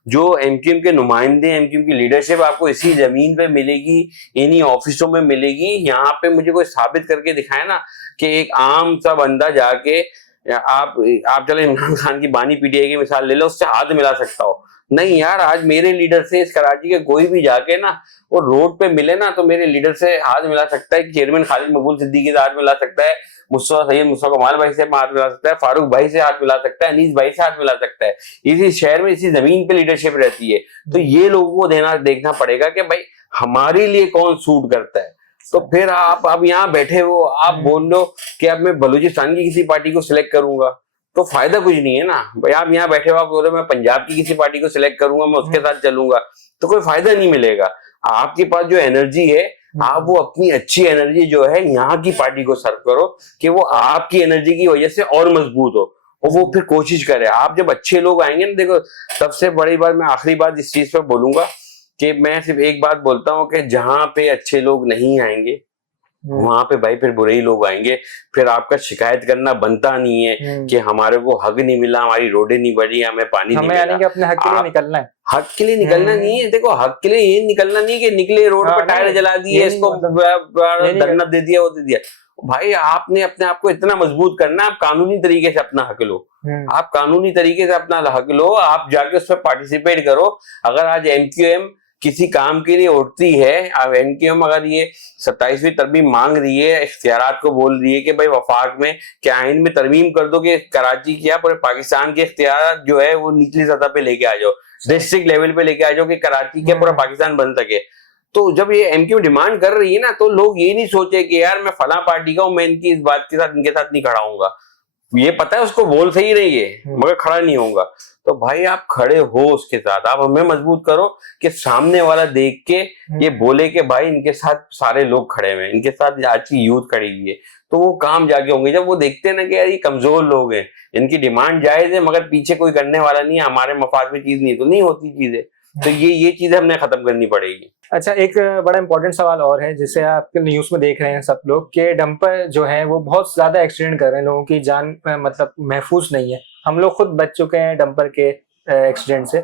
जो एमक्यूएम के नुमाइंदे, एमक्यूएम की लीडरशिप आपको इसी जमीन पे मिलेगी, इन्हीं ऑफिसों में मिलेगी। यहाँ पे मुझे कोई साबित करके दिखाए ना कि एक आम सा बंदा जाके आप चले इमरान खान की बानी पीटीआई की मिसाल ले लो, उससे हाथ मिला सकता हो। नहीं यार, आज मेरे लीडर से इस कराची के कोई भी जाके ना वो रोड पे मिले ना तो मेरे लीडर से हाथ मिला सकता है, चेयरमैन खालिद मकबूल सिद्दीकी से हाथ मिला सकता है, सैयद मुस्तफा कमाल भाई से हाथ मिला सकता है, फारूक भाई से हाथ मिला सकता है, अनीस भाई से हाथ मिला सकता है। इसी शहर में इसी जमीन पे लीडरशिप रहती है। तो ये लोगों को देखना पड़ेगा कि भाई हमारे लिए कौन सूट करता है। तो फिर आप अब यहाँ बैठे हो, आप बोल लो कि अब मैं बलूचिस्तान की किसी पार्टी को सिलेक्ट करूंगा, तो फायदा कुछ नहीं है ना भाई। आप यहाँ बैठे हो, आप बोल रहे हो मैं पंजाब की किसी पार्टी को सिलेक्ट करूंगा, मैं उसके साथ चलूंगा, तो कोई फायदा नहीं मिलेगा। आपके पास जो एनर्जी है, आप वो अपनी अच्छी एनर्जी जो है यहाँ की पार्टी को सर्व करो कि वो आपकी एनर्जी की वजह से और मजबूत हो, और वो फिर कोशिश करे। आप जब अच्छे लोग आएंगे ना, देखो सबसे बड़ी बात, मैं आखिरी बात इस चीज पे बोलूंगा कि मैं सिर्फ एक बात बोलता हूँ कि जहां पे अच्छे लोग नहीं आएंगे वहां पे भाई फिर बुरे ही लोग आएंगे। फिर आपका शिकायत करना बनता नहीं है कि हमारे को हक नहीं मिला, हमारी रोडें नहीं बढ़ी, हमें पानी नहीं मिला। अपने हक के लिए निकलना है, हक के लिए निकलना नहीं है। देखो हक के लिए ये निकलना नहीं कि निकले रोड पर टायर जला दिए, इसको धरना दे दिया, वो दे दिया। भाई आपने अपने आप को इतना मजबूत करना, आप कानूनी तरीके से अपना हक लो, आप कानूनी तरीके से अपना हक लो, आप जाके उस पर पार्टिसिपेट करो। अगर आज एमक्यूएम किसी काम के लिए उठती है, अब एमक्यूएम अगर ये 27वीं तरमीम मांग रही है, इख्तियारात को बोल रही है कि भाई वफाक में क्या आइन में तरमीम कर दो कि कराची क्या पूरे पाकिस्तान के इख्तियारात जो है वो निचली सतह पे लेके आ जाओ, डिस्ट्रिक्ट लेवल पे लेके आ जाओ कि कराची क्या पूरा पाकिस्तान बन सके। तो जब ये एमक्यू डिमांड कर रही है ना, तो लोग ये नहीं सोचे कि यार मैं फला पार्टी का हूं, मैं इनकी इस बात के साथ इनके साथ नहीं खड़ा होऊंगा। ये पता है उसको बोल सही रही है मगर खड़ा नहीं होऊंगा। तो भाई आप खड़े हो उसके साथ, आप हमें मजबूत करो कि सामने वाला देख के ये बोले कि भाई इनके साथ सारे लोग खड़े हुए हैं, इनके साथ आज की यूथ खड़ी हुई है, तो वो काम जाके होंगे। जब वो देखते हैं ना कि यार ये कमजोर लोग हैं, इनकी डिमांड जायज है मगर पीछे कोई करने वाला नहीं है, हमारे मफाद में चीज नहीं, तो नहीं होती चीजें। तो ये चीजें हमने खत्म करनी पड़ेगी। अच्छा, एक बड़ा इंपॉर्टेंट सवाल और है जिसे आप न्यूज में देख रहे हैं सब लोग, कि डंपर जो है वो बहुत ज्यादा एक्सीडेंट कर रहे हैं, लोगों की जान मतलब महफूज नहीं है। हम लोग खुद बच चुके हैं डंपर के एक्सीडेंट से,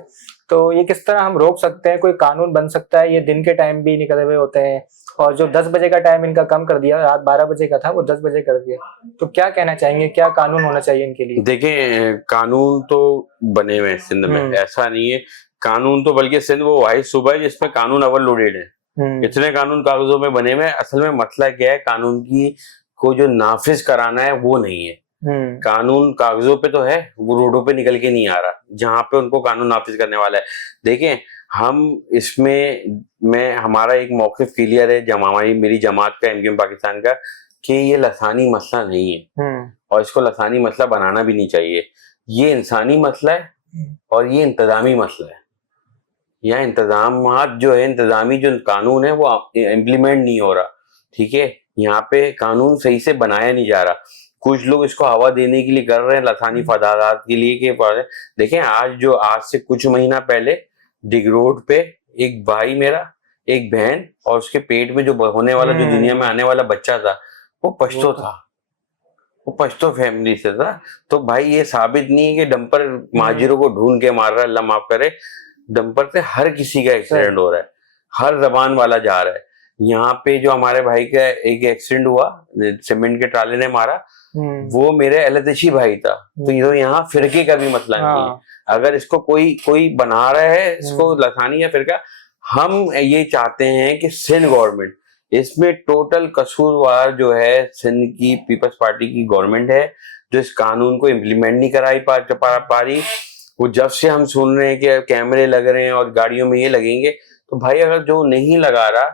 तो ये किस तरह हम रोक सकते हैं? कोई कानून बन सकता है? ये दिन के टाइम भी निकले हुए होते हैं, और जो 10 बजे का टाइम इनका कम कर दिया, रात 12 बजे का था वो 10 बजे कर दिया, तो क्या कहना चाहेंगे, क्या कानून होना चाहिए इनके लिए? देखिए कानून तो बने हुए हैं सिंध में, ऐसा नहीं है कानून तो, बल्कि सिंध वो वाहिद सूबा है जिसमें कानून ओवरलोडेड है। इतने कानून कागजों में बने हुए हैं। असल में मसला क्या है, कानून की को जो नाफिज कराना है वो नहीं है। कानून कागजों पे तो है, वो रोडों पे निकल के नहीं आ रहा जहां पे उनको कानून नाफिज करने वाला है। देखें हम इसमें, मैं हमारा एक मौकिफ क्लियर है, हमारी मेरी जमात का, एमक्यूएम पाकिस्तान का, कि ये लसानी मसला नहीं है और इसको लसानी मसला बनाना भी नहीं चाहिए। ये इंसानी मसला है और ये इंतजामी मसला है। या इंतजामात जो है, इंतजामी जो कानून है वो इम्प्लीमेंट नहीं हो रहा, ठीक है। यहाँ पे कानून सही से बनाया नहीं जा रहा। कुछ लोग इसको हवा देने के लिए कर रहे हैं, लसानी फसादात के लिए कि देखें आज से कुछ महीना पहले डिग रोड पे एक भाई मेरा, एक बहन और उसके पेट में जो होने वाला, जो दुनिया में आने वाला बच्चा था, वो पश्तो था, वो पश्तो फैमिली से था। तो भाई ये साबित नहीं है कि डंपर महाजिरों को ढूंढ के मार रहा है, अल्लाह माफ करे। डंपर पे हर किसी का एक्सीडेंट हो रहा है, हर जबान वाला जा रहा है। यहाँ पे जो हमारे भाई का एक एक्सीडेंट हुआ, सीमेंट के ट्राले ने मारा, वो मेरे एलतशी भाई था। तो ये यहाँ फिरके का भी मसला नहीं है। अगर इसको कोई बना रहा है इसको लसानी या फिरका, हम ये चाहते हैं कि सिंध गवर्नमेंट इसमें टोटल कसूरवार जो है सिंध की पीपल्स पार्टी की गवर्नमेंट है, जो इस कानून को इम्प्लीमेंट नहीं कराई पा रही। वो जब से हम सुन रहे हैं कि कैमरे लग रहे हैं और गाड़ियों में ये लगेंगे, तो भाई अगर जो नहीं लगा रहा,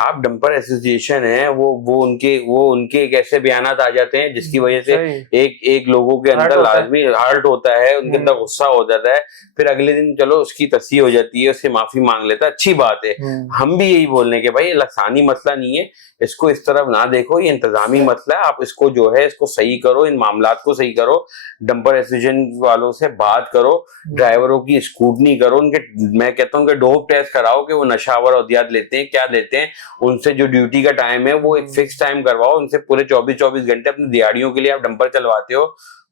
आप डंपर एसोसिएशन है, वो उनके एक ऐसे बयानात आ जाते हैं जिसकी वजह से एक लोगों के अंदर लाजमी हर्ट होता है, उनके अंदर गुस्सा हो जाता है। फिर अगले दिन चलो उसकी तस्वीर हो जाती है, उससे माफी मांग लेता है, अच्छी बात है। हम भी यही बोल रहे हैं कि भाई लसानी मसला नहीं है, इसको इस तरफ ना देखो, ये इंतजामी मसला है। आप इसको जो है इसको सही करो, इन मामलात को सही करो, डंपर एसोसिएशन वालों से बात करो, ड्राइवरों की स्कूटनी करो, उनके, मैं कहता हूँ कि डोप टेस्ट कराओ कि वो नशावर अद्वियात लेते हैं, क्या लेते हैं। उनसे जो ड्यूटी का टाइम है वो एक फिक्स टाइम करवाओ, उनसे पूरे 24 घंटे अपनी दिहाड़ियों के लिए आप डंपर चलवाते हो,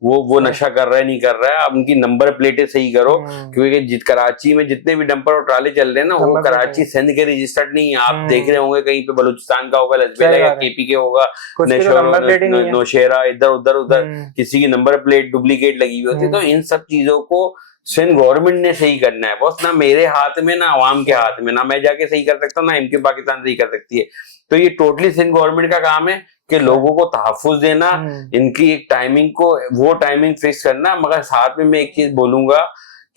वो नशा कर रहा है नहीं कर रहा है, आप उनकी नंबर प्लेटें सही करो। क्योंकि कराची में जितने भी डम्पर और ट्राले चल रहे हैं ना, वो कराची सिंध के रजिस्टर्ड नहीं है। आप देख रहे होंगे कहीं पे बलूचिस्तान का होगा, लजबेला या केपी के होगा, नौशेरा, इधर उधर किसी की नंबर प्लेट डुप्लीकेट लगी हुई होती है। तो इन सब चीजों को सिंध गवर्नमेंट ने सही करना है बॉस, ना मेरे हाथ में ना आवाम के हाथ में, ना मैं जाके सही कर सकता हूँ ना एमके पाकिस्तान सही कर सकती है। तो ये टोटली सिंध गवर्नमेंट का काम है कि लोगों को तहफ्फुज देना, इनकी एक टाइमिंग को वो टाइमिंग फिक्स करना। मगर साथ में मैं एक चीज बोलूंगा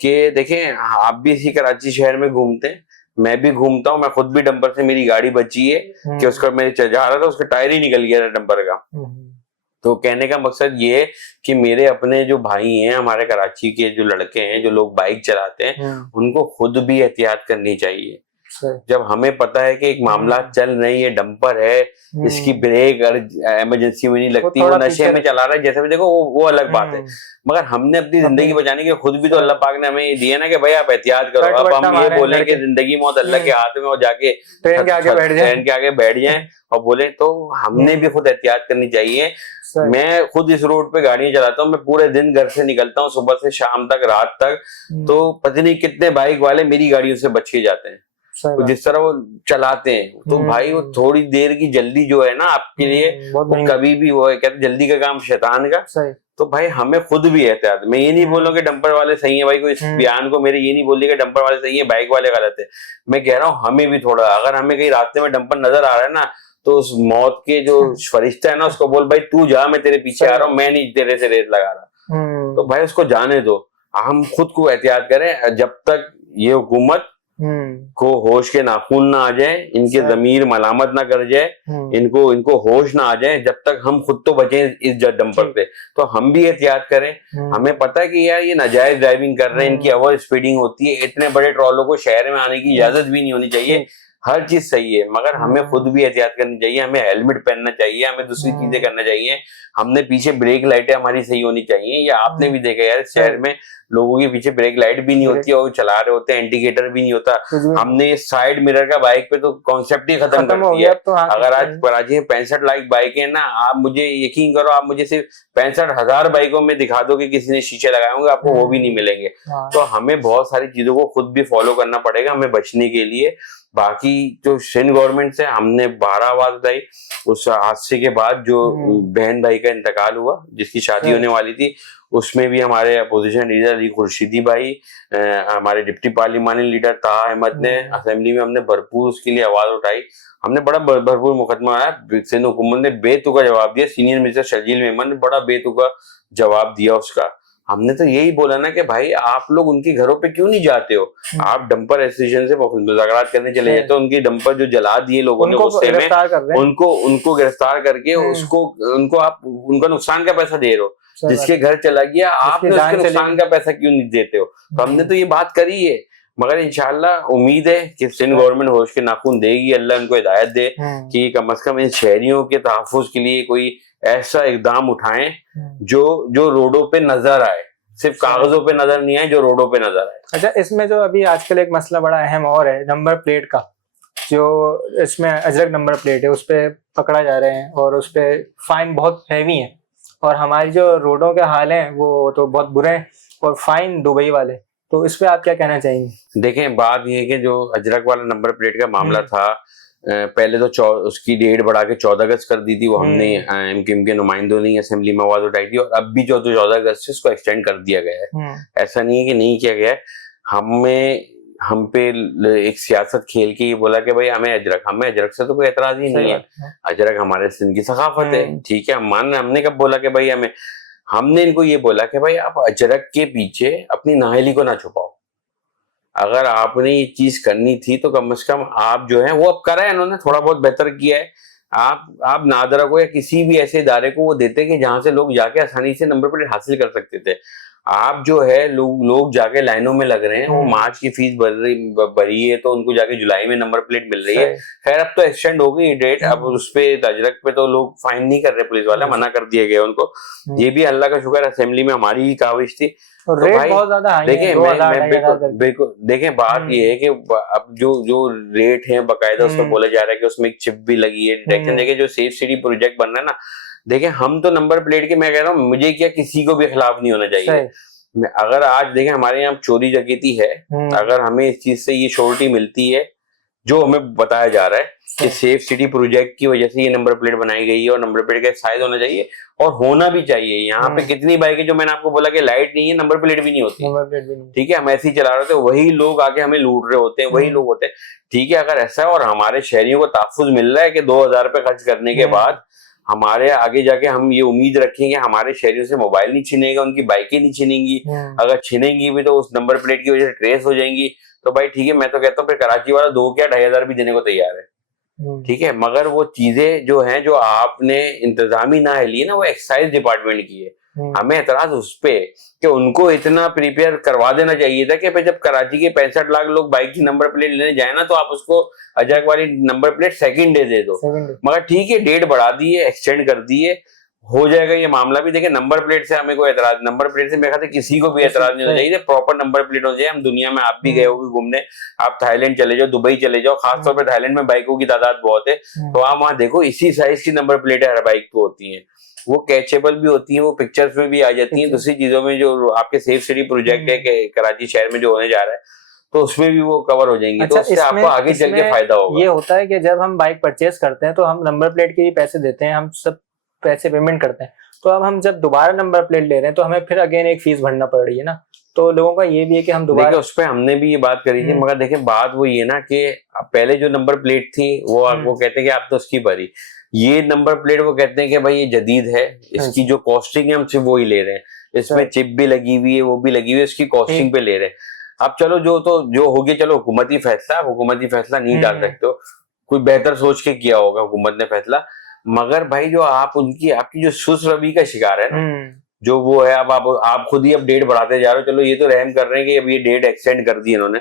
कि देखें आप भी इसी कराची शहर में घूमते हैं, मैं भी घूमता हूँ, मैं खुद भी डंपर से मेरी गाड़ी बची है कि उसका मेरे जा रहा था उसका टायर ही निकल गया था डंपर का। तो कहने का मकसद ये है कि मेरे अपने जो भाई हैं, हमारे कराची के जो लड़के हैं जो लोग बाइक चलाते हैं, उनको खुद भी एहतियात करनी चाहिए। जब हमें पता है कि एक मामला चल रही है, डंपर है, इसकी ब्रेक इमरजेंसी में नहीं लगती, वो नशे में चला रहा है, जैसे भी देखो वो अलग बात है। मगर हमने अपनी जिंदगी बचाने के खुद भी तो अल्लाह पाक ने हमें ये दिया ना कि भाई आप एहतियात करो। अब हम ये बोले कि जिंदगी मौत अल्लाह के हाथ में, और जाके ट्रेन के आगे बैठ जाए और बोले, तो हमने भी खुद एहतियात करनी चाहिए। मैं खुद इस रोड पे गाड़ियां चलाता हूँ, मैं पूरे दिन घर से निकलता हूँ, सुबह से शाम तक, रात तक, तो पता नहीं कितने बाइक वाले मेरी गाड़ियों से बच के जाते हैं। तो जिस तरह वो चलाते हैं, तो भाई वो थोड़ी देर की जल्दी जो है ना आपके लिए, वो कभी भी वो है, कहते जल्दी का काम शैतान का। तो भाई हमें खुद भी एहतियात, मैं ये नहीं बोल रहा कि डंपर वाले सही है भाई, कोई इस बयान को मेरे ये नहीं बोल रही कि डंपर वाले सही है बाइक वाले गलत है। मैं कह रहा हूँ हमें भी थोड़ा, अगर हमें कहीं रास्ते में डंपर नजर आ रहा है ना, तो उस मौत के जो फरिश्ता है ना उसको बोल भाई तू जा, मैं तेरे पीछे आ रहा हूँ, मैं नहीं तेरे से रेस लगा रहा। तो भाई उसको जाने दो, हम खुद को एहतियात करें। जब तक ये हुकूमत को होश के नाखून ना आ जाए, इनके जमीर मलामत ना कर जाए, इनको होश ना आ जाए, जब तक हम खुद तो बचे इस डंपर पे, तो हम भी एहतियात करें। हमें पता है कि यार ये नाजायज ड्राइविंग कर रहे हैं, इनकी ओवर स्पीडिंग होती है, इतने बड़े ट्रॉलों को शहर में आने की इजाजत भी नहीं होनी चाहिए। हर चीज सही है, मगर हमें खुद भी एहतियात करनी चाहिए, हमें हेलमेट पहनना चाहिए, हमें दूसरी चीजें करना चाहिए, हमने पीछे ब्रेक लाइटें हमारी सही होनी चाहिए। या आपने भी देखा यार शहर में लोगों के पीछे ब्रेक लाइट भी नहीं होती और चला रहे होते हैं, इंडिकेटर भी नहीं होता। हमने साइड मिरर का बाइक पे तो कॉन्सेप्ट ही खत्म कर दिया है। तो अगर आज कराची में 65 लाख बाइक है ना, आप मुझे यकीन करो, आप मुझे सिर्फ 65,000 बाइकों में दिखा दो कि किसी ने शीशे लगाए होंगे, आपको वो भी नहीं मिलेंगे। तो हमें बहुत सारी चीजों को खुद भी फॉलो करना पड़ेगा हमें बचने के लिए। बाकी जो सिंध गवर्नमेंट से हमने 12 आवाज उठाई, उस हादसे के बाद जो बहन भाई का इंतकाल हुआ, जिसकी शादी होने वाली थी, उसमें भी हमारे अपोजिशन लीडर अली खुर्शीदी भाई, हमारे डिप्टी पार्लिमानी लीडर ताहा अहमद ने असेंबली में हमने भरपूर उसके लिए आवाज उठाई। हमने बड़ा भरपूर मुकदमा आया, सिंध हुकूमत ने बेतुका जवाब दिया, सीनियर मिनिस्टर शर्जील मेमन ने बड़ा बेतुका जवाब दिया उसका। हमने तो यही बोला ना कि भाई आप लोग उनके घरों पे क्यों नहीं जाते हो, आप डंपर एसोसिएशन से मुज़ाकरात करने चले जाते हो, उनकी डंपर जो जला दिए लोगों ने गुस्से में, उनको गिरफ्तार करके उनको आप उनका नुकसान का पैसा दे रहे हो, जिसके घर चला गया आपने उसके नुकसान का पैसा क्यों नहीं देते हो। तो हमने तो ये बात करी है, मगर इंशाल्लाह उम्मीद है कि सिंध गवर्नमेंट होश के नाखून देगी, अल्लाह उनको हिदायत दे कि कम से कम इन शहरियों के तहफ्फुज के लिए कोई ऐसा इकदाम उठाएं जो रोडों पे नजर आए, सिर्फ कागजों पे नजर नहीं आए, जो रोडों पे नजर आए। अच्छा, इसमें जो अभी आजकल एक मसला बड़ा अहम और है नंबर प्लेट का, जो इसमें अजरक नंबर प्लेट है उस पे पकड़ा जा रहे हैं और उस पे फाइन बहुत हैवी है, और हमारी जो रोडों के हाल हैं वो तो बहुत बुरे हैं, और फाइन दुबई वाले। तो इस पे आप क्या कहना चाहेंगे? देखें बात ये है कि जो अजरक वाला नंबर प्लेट का मामला था, पहले तो उसकी डेट बढ़ा के 14 अगस्त कर दी थी, वो हमने एमक्यूएम के नुमाइंदों ने असेंबली में आवाज उठाई थी, और अब भी जो 14 अगस्त से उसको एक्सटेंड कर दिया गया है। ऐसा नहीं है कि नहीं किया गया है। हम पे एक सियासत खेल के ये बोला कि भाई हमें अजरक से तो कोई एतराज ही नहीं है, अजरक हमारे सिंध की सकाफत है, ठीक है हम मान रहे। हमने कब बोला कि भाई हमने इनको ये बोला कि भाई आप अजरक के पीछे अपनी नाअहली को ना छुपाओ, अगर आपने ये चीज करनी थी तो कम से कम आप जो है वो अब करा है, इन्होंने थोड़ा बहुत बेहतर किया है। आप नादरा को या किसी भी ऐसे इदारे को वो देते कि जहां से लोग जाके आसानी से नंबर प्लेट हासिल कर सकते थे। आप जो है लोग जाके लाइनों में लग रहे हैं, वो मार्च की फीस भरी है तो उनको जाके जुलाई में नंबर प्लेट मिल रही है। खैर अब तो एक्सटेंड हो गई डेट, अब उस पे अजरक पे तो लोग फाइन नहीं कर रहे, पुलिस वाले मना कर दिए गए उनको। ये भी अल्लाह का शुक्र असेंबली में हमारी ही काविश थी। तो रेट बहुत ज्यादा हाई है, देखें बात ये है कि अब जो रेट है बाकायदा उसमें बोला जा रहा है कि उसमें एक चिप भी लगी है, डिटेक्शन। देखिए जो सेफ सिटी प्रोजेक्ट बन रहा है ना, देखें हम तो नंबर प्लेट के, मैं कह रहा हूँ मुझे क्या किसी को भी खिलाफ नहीं होना चाहिए। अगर आज देखें हमारे यहाँ चोरी डकैती है, अगर हमें इस चीज से ये श्योरिटी मिलती है जो हमें बताया जा रहा है कि सेफ सिटी प्रोजेक्ट की वजह से ये नंबर प्लेट बनाई गई है और नंबर प्लेट का साइज होना चाहिए और होना भी चाहिए। यहाँ पे कितनी बाइकें जो मैंने आपको बोला कि लाइट नहीं है, नंबर प्लेट भी नहीं होती, ठीक है, हम ऐसे ही चला रहे थे, वही लोग आके हमें लूट रहे होते हैं, वही लोग होते हैं, ठीक है। अगर ऐसा है और हमारे शहरियों को तहफ्फुज मिल रहा है कि 2000 रुपए खर्च करने के बाद हमारे आगे जाके हम ये उम्मीद रखेंगे हमारे शहरियों से मोबाइल नहीं छीनेगा, उनकी बाइकें नहीं छीनेंगी, अगर छीनेंगी भी तो उस नंबर प्लेट की वजह से ट्रेस हो जाएंगी, तो भाई ठीक है, मैं तो कहता हूँ फिर कराची वाला 2 क्या 2500 भी देने को तैयार है, ठीक है। मगर वो चीजें जो हैं जो आपने इंतजामी ना ली है ना, वो एक्साइज डिपार्टमेंट की है। हमें एतराज उस पे कि उनको इतना प्रिपेयर करवा देना चाहिए था कि भाई जब कराची के 65 लाख लोग बाइक की नंबर प्लेट लेने जाए ना, तो आप उसको अजाक वाली number plate second day they दो। मगर ठीक है, डेट बढ़ा दी है, एक्सटेंड कर दी है, हो जाएगा ये मामला भी। देखिए नंबर प्लेट से हमें कोई एतराज, नंबर प्लेट से मेरे ख्याल से किसी को भी एतराज नहीं होना चाहिए, प्रॉपर नंबर प्लेट होनी चाहिए। हम दुनिया में आप भी गए होगे घूमने, आप थाईलैंड चले जाओ, दुबई चले जाओ, खासतौर पर थाईलैंड में बाइकों की तादाद बहुत है, तो आप वहां देखो इसी साइज की नंबर प्लेटें हर बाइक को होती है, वो कैचेबल भी होती है, वो पिक्चर्स में भी आ जाती है। दूसरी चीजों में जो आपके सेफ सिटी प्रोजेक्ट है कि कराची शहर में जो होने जा रहा है, तो उसमें भी वो कवर हो जाएंगे। अच्छा, तो उससे आपको आगे चल के फायदा होगा। ये होता है कि जब हम बाइक परचेज करते हैं तो हम नंबर प्लेट के भी पैसे देते हैं, हम सब पैसे पेमेंट करते हैं, तो अब हम जब दोबारा नंबर प्लेट ले रहे हैं तो हमें फिर अगेन एक फीस भरना पड़ रही है ना, तो लोगों का ये भी है कि हम दोबारा, उस पर हमने भी ये बात करी थी, मगर देखिए बात वो ये ना कि पहले जो नंबर प्लेट थी वो वो कहते हैं कि आप तो उसकी भरी, ये नंबर प्लेट वो कहते हैं कि भाई ये जदीद है, इसकी जो कॉस्टिंग है हम सिर्फ वो ही ले रहे हैं, इसमें चिप भी लगी हुई है, वो भी लगी हुई है, इसकी कॉस्टिंग पे ले रहे हैं। अब चलो जो हो गया, चलो हुकूमती फैसला, हुकूमती फैसला नहीं डाल सकते हो, कोई बेहतर सोच के किया होगा हुकूमत ने फैसला, मगर भाई जो आप उनकी आपकी जो सुस रवि का शिकार है ना, जो वो है, अब आप खुद ही अब डेट बढ़ाते जा रहे हो, चलो ये तो रहम कर रहे हैं कि अब ये डेट एक्सटेंड कर दी इन्होंने,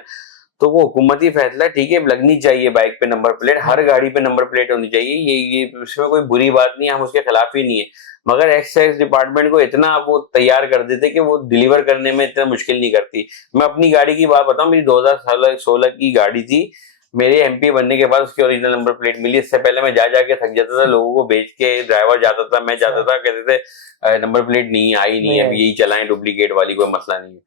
तो वो हुकूमती फैसला, ठीक है, लगनी चाहिए बाइक पे नंबर प्लेट, हर गाड़ी पे नंबर प्लेट होनी चाहिए, ये इसमें कोई बुरी बात नहीं है, हम उसके खिलाफ ही नहीं है, मगर एक्साइज डिपार्टमेंट को इतना वो तैयार कर देते कि वो डिलीवर करने में इतना मुश्किल नहीं करती। मैं अपनी गाड़ी की बात बताऊं, मेरी 2016 की गाड़ी थी, मेरे एमपी बनने के बाद उसकी ओरिजिनल नंबर प्लेट मिली। इससे पहले मैं जा जाके थक जाता था, लोगों को बेच के ड्राइवर जाता था, मैं जाता था, कहते थे नंबर प्लेट नहीं आई, नहीं है, अब यही चलाएं डुप्लीकेट वाली, कोई मसला नहीं है,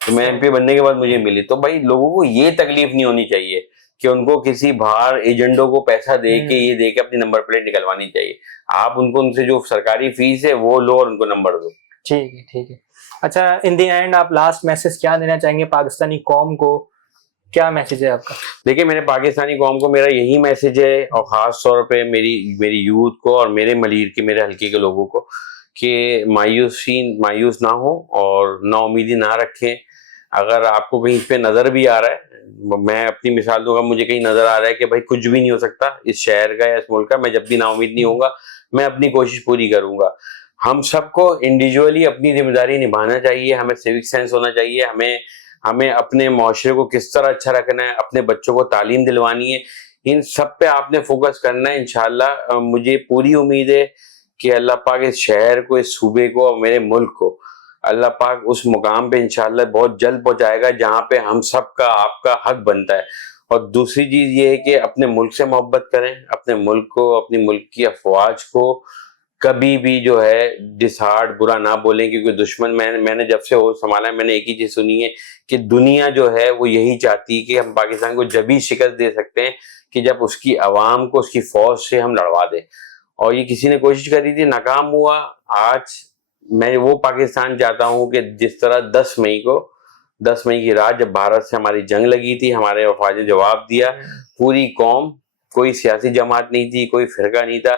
तो मैं एमपी बनने के बाद मुझे मिली। तो भाई लोगों को ये तकलीफ नहीं होनी चाहिए कि उनको किसी बाहर एजेंडों को पैसा दे के ये दे के अपनी नंबर प्लेट निकलवानी चाहिए। आप उनको उनसे जो सरकारी फीस है वो लो और उनको नंबर दो। ठीक है, ठीक है। अच्छा, इन दी एंड आप लास्ट मैसेज क्या देना चाहेंगे पाकिस्तानी कौम को, क्या मैसेज है आपका? देखिए मेरे पाकिस्तानी कौम को मेरा यही मैसेज है, और खास तौर पे मेरी यूथ को और मेरे मलीर के, मेरे हल्के के लोगों को, कि मायूस ना हो और ना उम्मीदी ना रखें। अगर आपको कहीं पे नजर भी आ रहा है, मैं अपनी मिसाल दूंगा, मुझे कहीं नजर आ रहा है कि भाई कुछ भी नहीं हो सकता इस शहर का या इस मुल्क का, मैं जब भी नाउम्मीद नहीं होऊंगा, मैं अपनी कोशिश पूरी करूंगा। हम सबको इंडिविजुअली अपनी जिम्मेदारी निभाना चाहिए, हमें सिविक सेंस होना चाहिए, हमें अपने माशरे को किस तरह अच्छा रखना है, अपने बच्चों को तालीम दिलवानी है, इन सब पे आपने फोकस करना है। इंशाल्लाह मुझे पूरी उम्मीद है कि अल्लाह पाक इस शहर को, इस सूबे को और मेरे मुल्क को अल्लाह पाक उस मुकाम पे इंशाल्लाह बहुत जल्द पहुंचाएगा जहां पे हम सबका, आपका हक बनता है। और दूसरी चीज ये है कि अपने मुल्क से मोहब्बत करें, अपने मुल्क को, अपनी मुल्क की अफवाज को कभी भी जो है डिसहार्ड बुरा ना बोलें, क्योंकि दुश्मन, मैंने जब से हो संभाला मैंने एक ही चीज सुनी है कि दुनिया जो है वो यही चाहती है कि हम पाकिस्तान को जब ही शिकस्त दे सकते हैं कि जब उसकी आवाम को उसकी फौज से हम लड़वा दें, और ये किसी ने कोशिश करी थी, नाकाम हुआ। आज मैं वो पाकिस्तान चाहता हूँ कि जिस तरह 10 मई की रात जब भारत से हमारी जंग लगी थी, हमारे अफवाज ने जवाब दिया, पूरी कौम, कोई सियासी जमात नहीं थी, कोई फिरका नहीं था,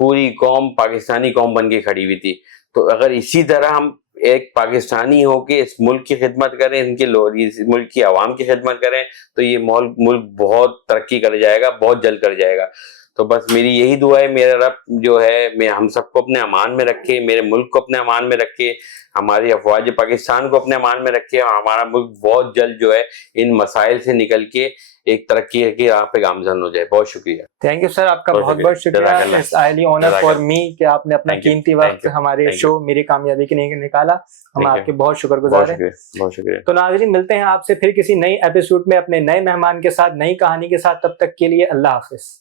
पूरी कौम पाकिस्तानी कौम बन के खड़ी हुई थी। तो अगर इसी तरह हम एक पाकिस्तानी हो के इस मुल्क की खिदमत करें, इस मुल्क की आवाम की खिदमत करें, तो ये मुल्क बहुत तरक्की कर जाएगा, बहुत जल्द कर जाएगा। तो बस मेरी यही दुआ है, मेरा रब जो है मैं हम सबको अपने अमान में रखे, मेरे मुल्क को अपने अमान में रखे, हमारी अफवाज पाकिस्तान को अपने अमान में रखे, और हमारा मुल्क बहुत जल्द जो है इन मसाइल से निकल के एक तरक्की की राह पे गामजन हो जाए। बहुत शुक्रिया। थैंक यू सर, आपका बहुत बहुत शुक्रिया। It's highly honour for me कि आपने अपना कीमती वक्त हमारे शो मेरी कामयाबी के लिए निकाला। हम आपके बहुत शुक्रगुजार हैं। बहुत शुक्रिया। तो नाज़रीन, मिलते हैं आपसे फिर किसी नई एपिसोड में अपने नए मेहमान के साथ, नई कहानी के साथ। तब तक के लिए अल्लाह हाफिज।